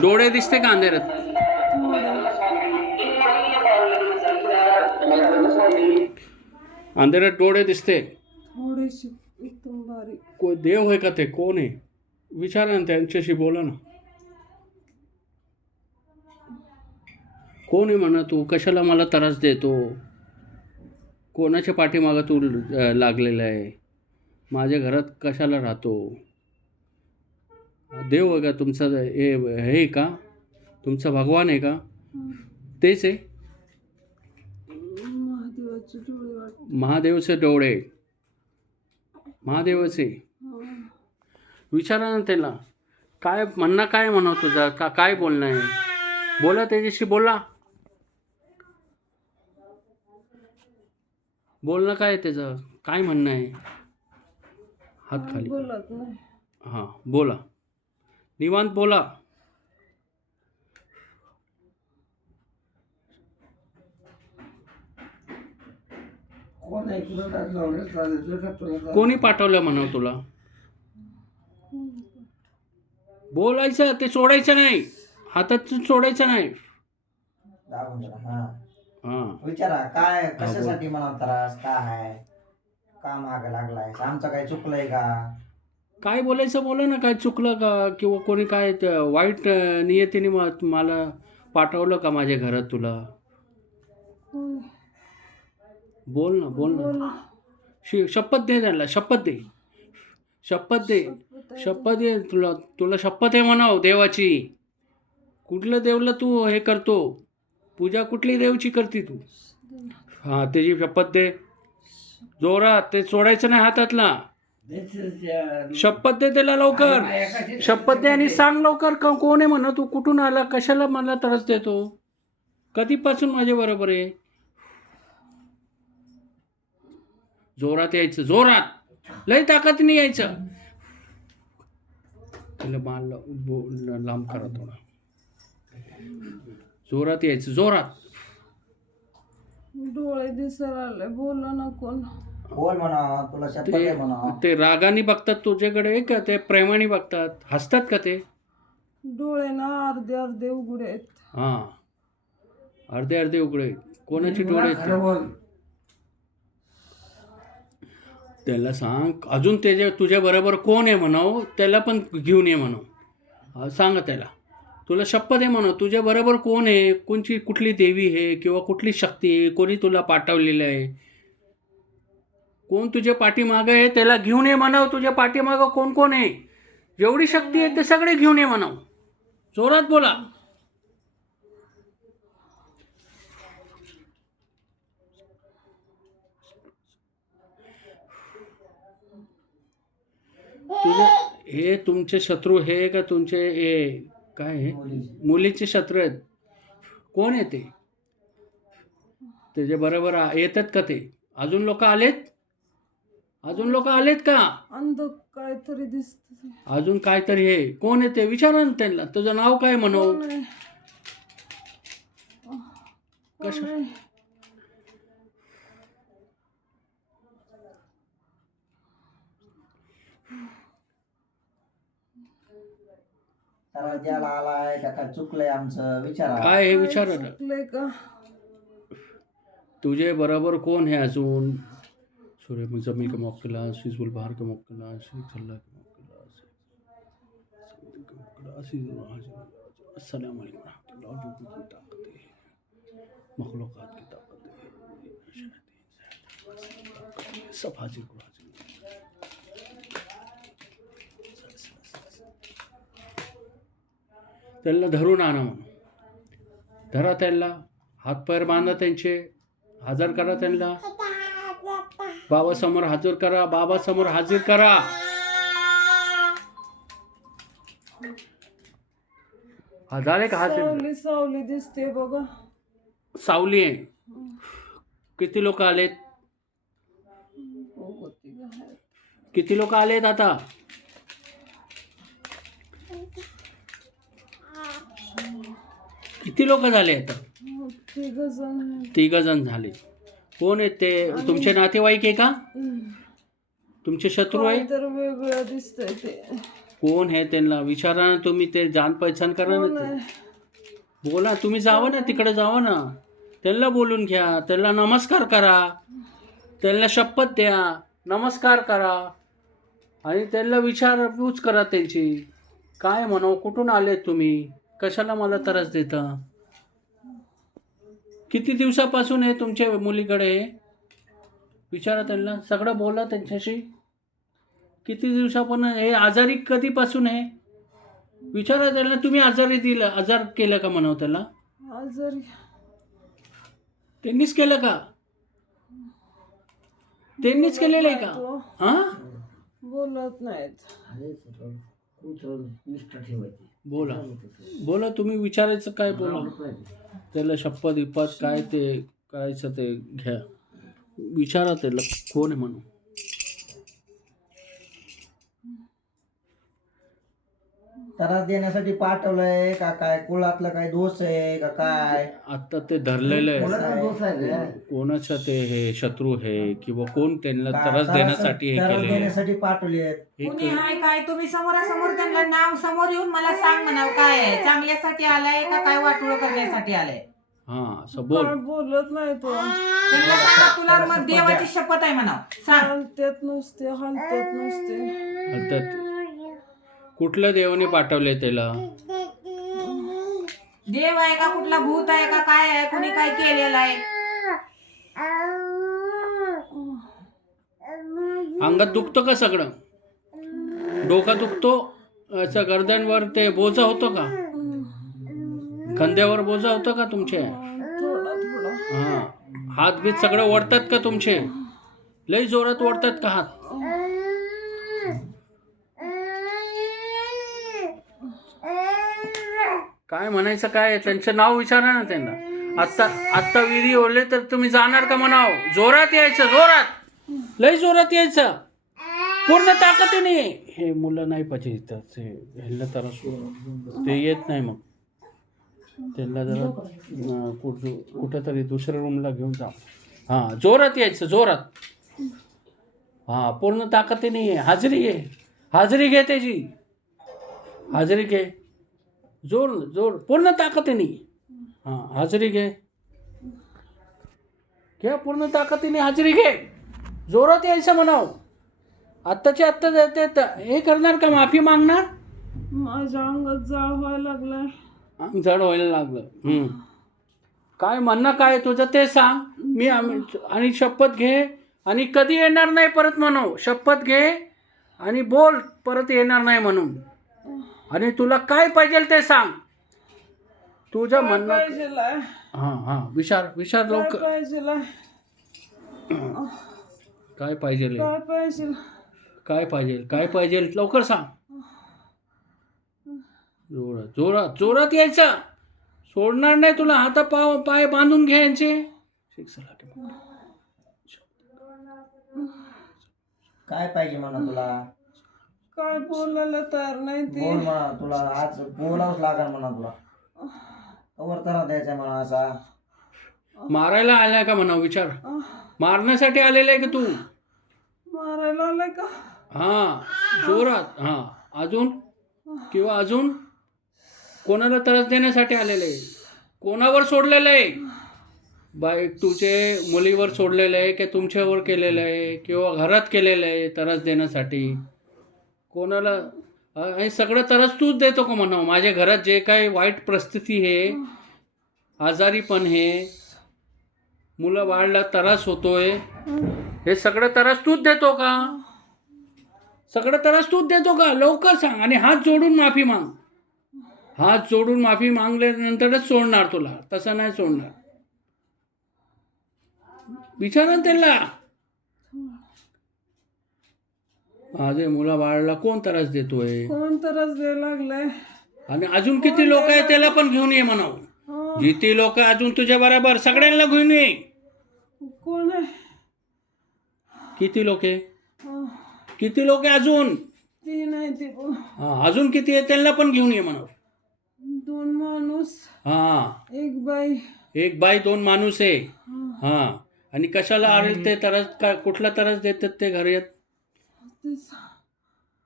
डोळे दिसते का अंधेरात? अंधेरात डोळे दिसते? थोडीशी एकदम बारीक. कोण देव आहे का ते? कोण आहे? विचारा ना, त्यांच्याशी बोला ना. कोण आहे म्हणा तू? कशाला मला त्रास देतो? कोणाच्या पाठीमागं तू लागलेला आहे? माझ्या घरात कशाला राहतो? देव आहे का तुमचा? हे का तुमचा भगवान आहे का? तेच आहे. महादेवाचे डोळे वाटत. महादेवचे डोळे, महादेवाचे. विचारा ना त्याला, काय म्हणणं, काय म्हणू तुझा? काय बोलणं आहे? बोला त्याच्याशी, बोला. बोलणं काय आहे त्याचं? काय म्हणणं आहे? हात खाली. बोलत नाही. हां, बोला, निवांत बोला. कोणी पाठवलं म्हणावं तुला? बोलायचं, ते सोडायचं नाही, हातात सोडायचं नाही. हां, विचारा काय कशासाठी मला त्रास काय आहे, का माग लागलाय, आमचं काय चुकलंय का? काय बोलायचं बोला ना. काय चुकलं का? किंवा कोणी काय वाईट नियतीने मला पाठवलं का माझ्या घरात तुला? बोल ना, बोल ना. शपथ दे त्याला, शपथ दे, शपथ दे, शपथ दे. तुला शपथ आहे म्हणाव देवाची. कुठलं देवला तू हे करतो? पूजा कुठली देवची करते तू? हां, त्याची शपथ दे जोरात. ते सोडायचं नाही हातातला. शपथ दे त्याला लवकर. शपथ दे आणि सांग लवकर, कोण आहे म्हणा तू? कुठून आला? कशाला मला त्रास देतो? कधीपासून माझ्या बरोबर आहे? जोरात यायचं, जोरात, लई ताकदीने यायचं. त्याला लांब करा थोडा. जोरात यायचं, जोरात. डोळे दिसायला आले. बोला ना कोण. बोल म्हणा, तुला शपथ आहे म्हणा. ते रागाने बघतात तुझ्याकडे का ते प्रेमाने बघतात? हसतात का ते? डोळे ना अर्धे अर्धे उघडे आहेत. हां, अर्धे अर्धे उघडे. कोणाचे डोळे आहेत? त्याला सांग. अजून तुझ्या बरोबर कोण आहे म्हणाव, त्याला पण घेऊन ये म्हणाव. सांग त्याला, तुला शपथ आहे म्हणाव. तुझ्या बरोबर कोण आहे? कुठली देवी आहे किंवा कुठली शक्ती आहे? कोणी तुला पाठवलेलं आहे? कोण तुझ्या पाठीमागं आहे? त्याला घेऊन ये म्हणाव. तुझ्या पाठीमागं कोण कोण आहे? जेवढी शक्ती आहे ते सगळे घेऊन ये म्हणाव. जोरात बोला. हे तुमचे शत्रू हे का तुमचे हे काय हे मुलीचे शत्रू आहेत? कोण आहे ते? त्याच्या बरोबर येतात का ते? अजून लोक आलेत? अजून लोक आलेत का? अंध काहीतरी दिसत. अजून काहीतरी हे कोण आहे ते? विचारा ना त्यांना. तुझं नाव काय म्हणू? कशा? तर ज्याला आलाय त्याला चुकलंय आमचं, विचारा. काय हे विचारा ना. चुकलंय का? तुझे बरोबर कोण है अजून? सूर्य मुजम्मिल का मौकला, सिजुल बहार का मौकला, शेख अल्लाह का मौकला, समुद्र का मौकला, अस्सलाम वालेकुम रहमतुल्लाह। जो कुछ की ताकत है, मखलूक़ात की ताकत है, सब हाजिर को हाजिर। त्याला धरून आणा म्हणून. धरा त्याला, हातपाय बांधा त्यांचे, हजर करा त्यांना. बाबासमोर हजर करा, बाबासमोर हाजीर करा. झाले का हाजीर? सावली सावली दिसते बघा. सावली आहे. किती लोक आलेत? किती लोक आलेत आता? किती लोक झाले आता? 3 जण झाले. कोण आहेत ते? तुमचे नातेवाईक आहे का? तुमचे शत्रू आहे? तर वेगळं दिसतंय ते. कोण आहे त्यांना विचारा ना तुम्ही, ते जाण पहिचान करा कोण ना आहे? ते. बोला तुम्ही, जावा ना तिकडे, जावा ना, त्यांना बोलून घ्या, त्यांना नमस्कार करा, त्यांना शपथ द्या, नमस्कार करा आणि त्यांना विचारपूस करा त्यांची, काय म्हणावं, कुठून आले तुम्ही, कशाला मला त्रास देता, किती दिवसापासून आहे तुमच्या मुलीकडे, विचारा त्यांना, सगळं बोला त्यांच्याशी, किती दिवसापासून हे आजारी कधीपासून आहे विचारा त्यांना, तुम्ही आजार केलं का म्हणावं त्याला, आजारी त्यांनीच केलं का, त्यांनीच केलेलं आहे का, तो हां बोलत नाहीत. बोला बोला तुम्ही, विचारायचं काय, बोला त्याला शपथ विपत काय ते करायचं ते घ्या, विचारा त्याला कोण आहे म्हणून. त्रास देण्यासाठी पाठवलंय का काय, कुळातला काय दोष आहे का काय, आता ते धरलेलं आहे, दोष आहे कोणाचं ते हे शत्रू आहे किंवा कोण त्यांना का? त्रास देण्यासाठी हे त्रास केले, देण्यासाठी पाठवलेत. हे कुणी हाय काय, तुम्ही समोरासमोर त्यांना नाव समोर येऊन मला सांग म्हणाव, काय आहे, चांगल्यासाठी आलाय का काय वाटोळं करण्यासाठी आलाय, हा असं बोल. काय बोलत नाही तो. त्यांना सांगा तुला मग देवाची शपथ आहे म्हणाव, सांग. हलत्यात नुसते, हलत्यात नुसते. अर्थात कुठल्या देवाने पाठवले त्याला, देव आहे का कुठला भूत आहे का काय आहे, कुणी काय केलेलं आहे, अंगात दुखतं का सगळं, डोका दुखतो, असं गर्दनवर ते बोजा होतो का, खांद्यावर बोजा होतं का तुमचे, थोडा थोडा. हां हात बीत सगळं ओढतात का तुमचे, लई जोरात ओढतात का हात, काय म्हणायचं काय आहे? त्यांचं नाव विचारा ना त्यांना, आत्ता विहिरी ओढले तर तुम्ही जाणार का म्हणाव, जोरात यायचं, जोरात, लई जोरात यायचं, पूर्ण ताकदीने. हे मुलं नाही पाहिजे इथं, ते ह्याला त्रास ते येत नाही, मग त्यांना जरा कुठंतरी दुसऱ्या रूमला घेऊन जा, हां जोरात यायचं, जोरात, हां पूर्ण ताकदीने ये, हाजरी घे, हाजरी घे त्याची, हाजरी घे, जोर जोर पूर्ण ताकदीने, हां हाजरी घे, घे पूर्ण ताकदीने हाजरी घे, जोरात यायचं म्हणाव, आत्ताच्या आत्ता जाते हे करणार का, माफी मागणार, माझ्या अंगात जाळ व्हायला लागलाय. जड व्हायला लागलं, काय म्हणणं काय तुझं ते सांग, मी आणि शपथ घे आणि कधी येणार नाही परत म्हणाव, शपथ घे आणि बोल परत येणार नाही म्हणून, आणि तुला काय पाहिजे ते सांग, तुझं म्हणणं, पाहिजेलाय, हां हां विचार विचार काय लवकर, पाहिजेलाय, काय पाहिजे, काय पाहिजे, काय पाहिजे, काय पाहिजे लवकर सांग, जोरात जोरात जोरात यायचं, सोडणार नाही तुला, हाता पाय बांधून घे यांचे, काय पाहिजे म्हणा तुला, काय बोलायला तयार नाही ती. बोल म्हणा, तुला आज बोलावंच लागेल म्हणा, तुला कवर त्रास द्यायचा म्हणा असा, मारायला आलाय का म्हणाव, विचार, मारण्यासाठी आलेला आहे का तू, मारायला आलाय का, हां जोरात, हां अजून, किंवा अजून कोणाला त्रास देण्यासाठी आलेलं आहे, कोणावर सोडलेलं आहे, तुझे मुलीवर सोडलेलं आहे की तुमच्यावर केलेलं आहे किंवा घरात केलेलं आहे त्रास देण्यासाठी, कोणाला, हे सगळं त्रास तूच देतो का म्हणावं, माझ्या घरात जे काही वाईट परिस्थिती आहे, आजारीपण आहे, मुलं बाळला त्रास होतोय, हे सगळं त्रास तूच देतो का, सगळं त्रास तूच देतो का, लवकर सांग, आणि हात जोडून माफी माग, हात जोडून माफी मागल्यानंतरच सोडणार तुला, तसं नाही सोडणार, विचारा त्याला, माझे मुला बाळाला कोण त्रास देतोय, कोण त्रास द्यायला लागलाय, आणि अजून किती लोक आहेत त्याला पण घेऊन ये म्हणावं, जिती लोक अजून तुझ्या बरोबर सगळ्यांना घेऊन ये, कोण आहे, किती लोक आहे, किती लोक आहे अजून, ती नाही ती पण. हां अजून किती आहे त्यांना पण घेऊन ये म्हणावं, 2 माणूस, हां 1 बाई, 1 बाई 2 माणूस आहे, हां आणि कशाला आले ते त्रास, का कुठला त्रास देतात ते घरात,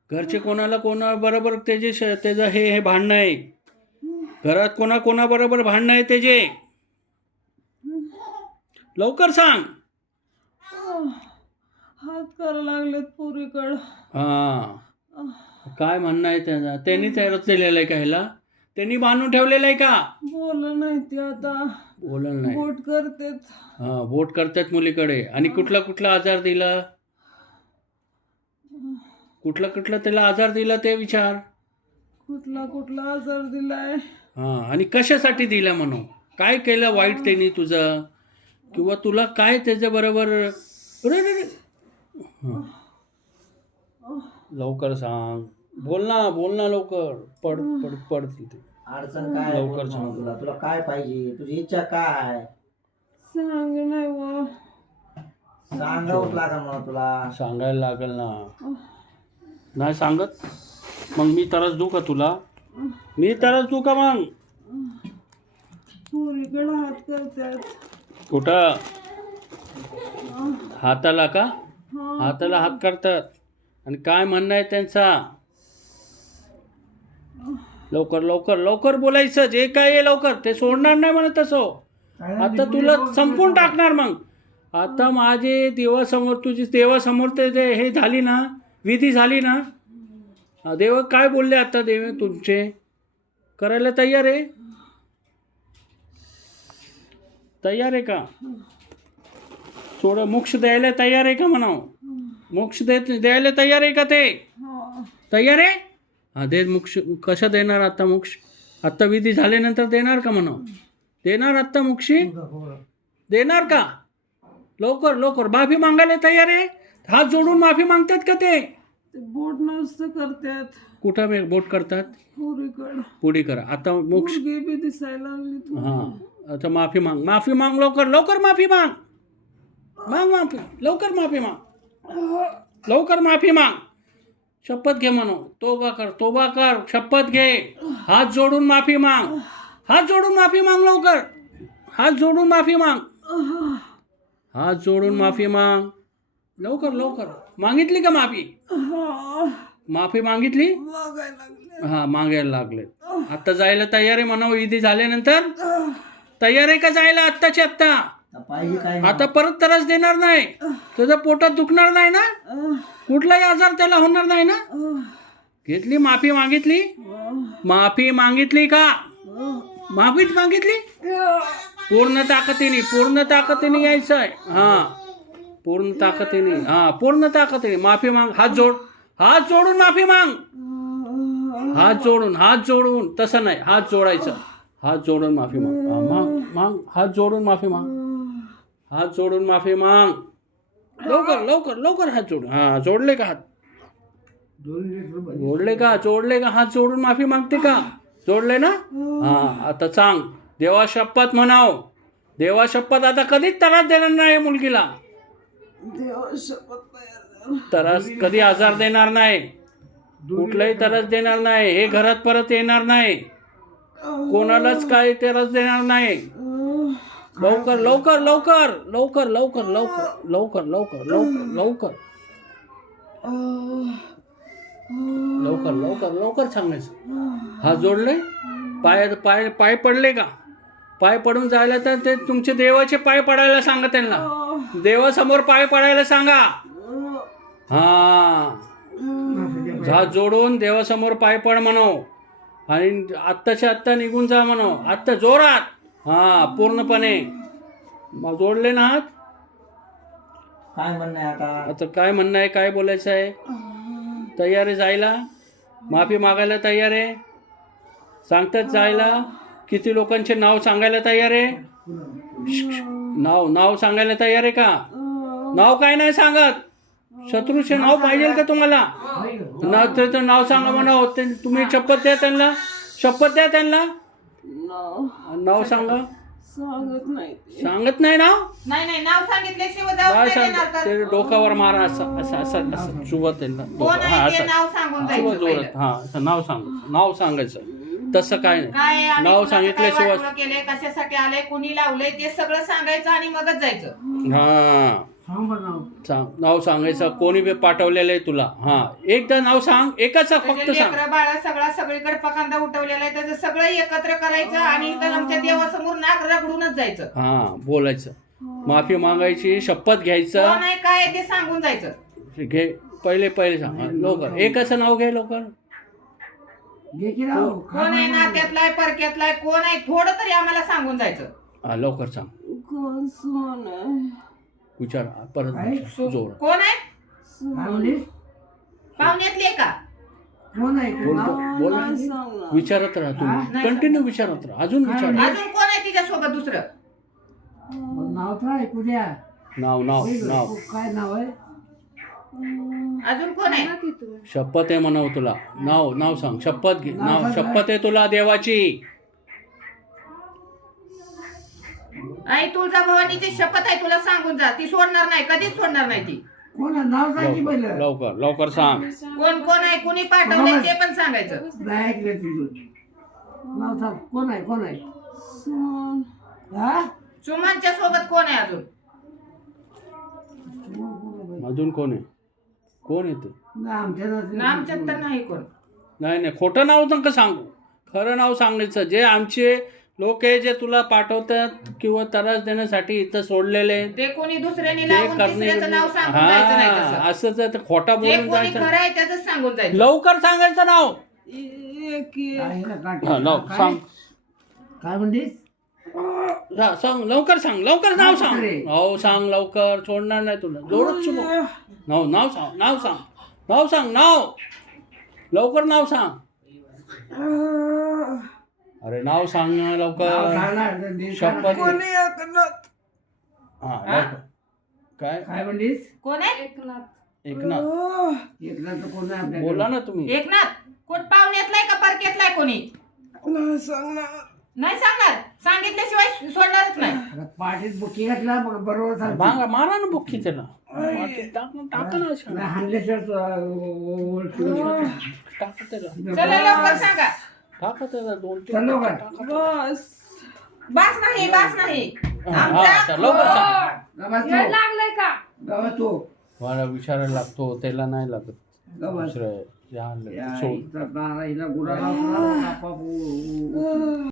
घरचे कोणा बरोबर त्याचं हे भांडणं आहे. घरात कोणाबरोबर भांडणं आहे त्याचे. लवकर सांग. हात करायला लागलेत पोरीकडं. हां, काय म्हणणं आहे त्याचं? त्यांनी तयार दिलेलं आहे का ह्याला? त्यांनी बांधून ठेवलेलं आहे का? बोललं नाही ते आता. बोललं नाही. बोट करतेत. हां, बोट करतात मुलीकडे. आणि कुठला आजार दिला? कुठला त्याला आजार दिला ते विचार. कुठला आजार दिलाय? हां, आणि कशासाठी दिला म्हणून? काय केलं वाईट त्यांनी तुझं? किंवा तुला काय त्याच्याबरोबर? हां, लवकर सांग. बोल ना लवकर. पड तिथे. अडचण काय आहे? लवकर बोल सांग. मला. तुला काय पाहिजे? तुझी इच्छा काय? सांग नाही व. सांगावंच लागल मला तुला. सांगायला लागेल ना. नाही सांगत मग मी त्रास देऊ का तुला? मी त्रास देऊ का मग? पोरीकडं हात करतात. कुठं? हाताला का? हाताला हात करतात. आणि काय म्हणणं आहे त्यांचा? लवकर बोलायचं. जे काय आहे लवकर. ते सोडणार नाही म्हणत तसं. आता तुला संपून टाकणार मग. आता माझे देवासमोर तुझी देवासमोर ते हे झाली ना, विधी झाली ना. देव काय बोलले आता? देव तुमचे करायला तयार आहे? तयार आहे का? मोक्ष द्यायला तयार आहे का म्हणाव? मोक्ष द्यायला तयार आहे का ते? तयार आहे? हा, दे मोक्ष. कशा देणार आता मोक्ष? आत्ता विधी झाल्यानंतर देणार का म्हणाव? देणार आत्ता मोक्षी? देणार का? लवकर माफी मागायला तयार आहे? हात जोडून माफी मागतात का ते? बोट नुसतं करतात. कुठं बोट करतात? पोरीकडं. पुढे करा आता मोक्ष. पोरगी बी दिसायला लागली. हां, आता माफी माग लवकर माफी माग माफी लवकर माफी माग. शपथ घे म्हणू. तोबा कर. शपथ घे. हात जोडून माफी माग लवकर. हात जोडून माफी माग लवकर. मागितली का माफी? माफी मागितली? हां, मागायला लागले. आता जायला तयार आहे म्हणावं. विधी झाल्यानंतर तयार आहे का जायला? आत्ताची आत्ता. पाहिजे काय? आता परत त्रास देणार नाही. तुझं पोटात दुखणार नाही ना? कुठलाही आजार त्याला होणार नाही ना? घेतली माफी मागितली? माफी मागितली का? माफीच मागितली? पूर्ण ताकदीने यायचं आहे. हां, पूर्ण ताकदीने माफी माग. हात जोडून माफी माग. हात जोडून तसं नाही. हात जोडायचं. हात जोडून माफी माग. हात जोडून माफी माग. लवकर हात जोडून. हां, जोडले का हात? जोडले का? हात जोडून माफी मागते का? जोडले ना? हां, आता सांग. देवा शपथ म्हणाव. देवा शपथ आता कधीच त्रास देणार नाही मुलगीला. त्रास कधी आजार देणार नाही. कुठलाही त्रास देणार नाही. हे घरात परत येणार नाही. कोणालाच काही त्रास देणार नाही. लवकर सांगायचं. हात जोडले? पाय पडले का? पाय पडून जायला तर ते तुमचे देवाचे पाय पडायला सांगा त्यांना. देवासमोर पाय पडायला सांगा. हां, हात जोडून देवासमोर पाय पड म्हणव. आणि आत्ताच्या आत्ता निघून जा म्हणव. आत्ता जोरात. हां, पूर्णपणे जोडले ना हात? काय म्हणणं आहे आता काय म्हणणं आहे? काय बोलायचं आहे? तयार आहे जायला? माफी मागायला तयार आहे? सांगतात जायला? किती लोकांचे नाव सांगायला तयार आहे? नाव सांगायला तयार आहे का? नाव काय नाही सांगत. शत्रूचे नाव पाहिजे का तुम्हाला? नाव सांगा म्हणा. तुम्ही शपथ द्या त्यांना. नाव सांगा. सांगत नाही नाव? नाही नाव सांगितल्याशिवाय जाऊ देणार तर. ते डोक्यावर मारा. असं चुबत त्यांना. कोण आहे ते नाव सांगून जायचं पहिलं. हां, नाव सांगायचं. तसं काय नाही. काय आम्ही नाव कुणाचं काय सांगितल्याशिवाय वाटोळं केलंय, कशासाठी आलंय, कुणी लावलंय ते सगळं सांगायचं आणि मगच जायचं. हां, सांग बरं नाव. सांग नाव सांगायचं कोणी बी पाठवलेलं आहे तुला हा एकदा नाव सांग एकाच फक्त सांग लेकरं बाळा सगळा सगळीकडे पकांदा उठवलेला आहे त्याचं सगळं एकत्र करायचं आणि इथं आमच्या देवासमोर नाक रगडूनच जायचं. हा बोलायचं माफी मागायची शपथ घ्यायचं कोण आहे काय आहे ते सांगून जायचं. घे पहिले सांग हा, लवकर एकाचं नाव घे लवकर घे की नाव. कोण आहे नात्यातलाय परक्यातलाय कोण आहे थोडं तरी आम्हाला सांगून जायचं. हा लवकर सांग कोण सुमन आहे? विचार परत विचार, जोर कोण आहे काय म्हणलीस? पाहुण्यातले का कोण आहे बोल कोण? बोल नाही सांगणार. विचारत राहा तुम्ही नाही कंटिन्यू विचारत राहा अजून विचार अजून कोण आहे तिच्यासोबत दुसरं. नाव तर ऐकू द्या. नाव नाव नाव काय नाव आहे? अजून कोण आहे. शपथ आहे म्हणावं तुला नाव सांग शपथ घे नाव शपथ आहे तुला देवाची आई तुळजाभवानीची शपथ आहे तुला सांगून जा ती सोडणार नाही कधीच सोडणार नाही ती. कोण आहे? नाव सांग की पहिलं. लवकर सांग कोण आहे कुणी पाठवलंय ते पण सांगायचं. नाही ऐकलं तुझं. नाव सांग. कोण आहे कोण आहे? सुमन. हा? सुमनच्या सोबत कोण आहे अजून. अजून कोण येते नाही, आमच्या नावाचं- आमच्यात तर नाही कोण. नाही खोटं नाव नका सांगू खरं नाव सांगायचं जे आमचे लोक आहे जे तुला पाठवतात किंवा त्रास देण्यासाठी इथं सोडलेले ते कोणी दुसऱ्याने ते लावून करणे तिसऱ्याचं नाव सांगून जायचं नाही तसं. हा असं जर खोटा जे बोलून कोणी जायचं खरं आहे त्याच सांगून जायचं. लवकर सांगायचं नाव एक आहे ना काठी. हा, नाव काय? सांग काय म्हणलीस? हा, सांग लवकर नाव सांग अरे. हो सांग लवकर सोडणार नाही तुला जोरच सुरू नाव सांग लवकर नाव सांग अरे नाव सांग ना नाव लवकर सांगणार तर दे शपथ सांगणार. हा लवकर काय काय म्हणलीस? कोण आहे एकनाथ एकला तर कोण आहे आपल्याकडे? बोला ना तुम्ही एकनाथ कोण पाहुण्यातलाय का परक्यातलाय कोणी नाही सांगणार सांगितल्याशिवाय सोडणारच नाही. आता पाठीत बुकी घातला मग बरोबर सांग. मारा ना बुक्की त्याला टाका ना अशा. हाणल्याशिवाय टाका त्याला चला लवकर सांगा. टाका त्याला 2-3 चल लवकर. टाका. बास नाही हा, आमचा चल, लवकर सांग गावात तो मला विचारायला लागतो त्याला नाही लागत गावात दुसरं या सोड इथं नारायणला गुराला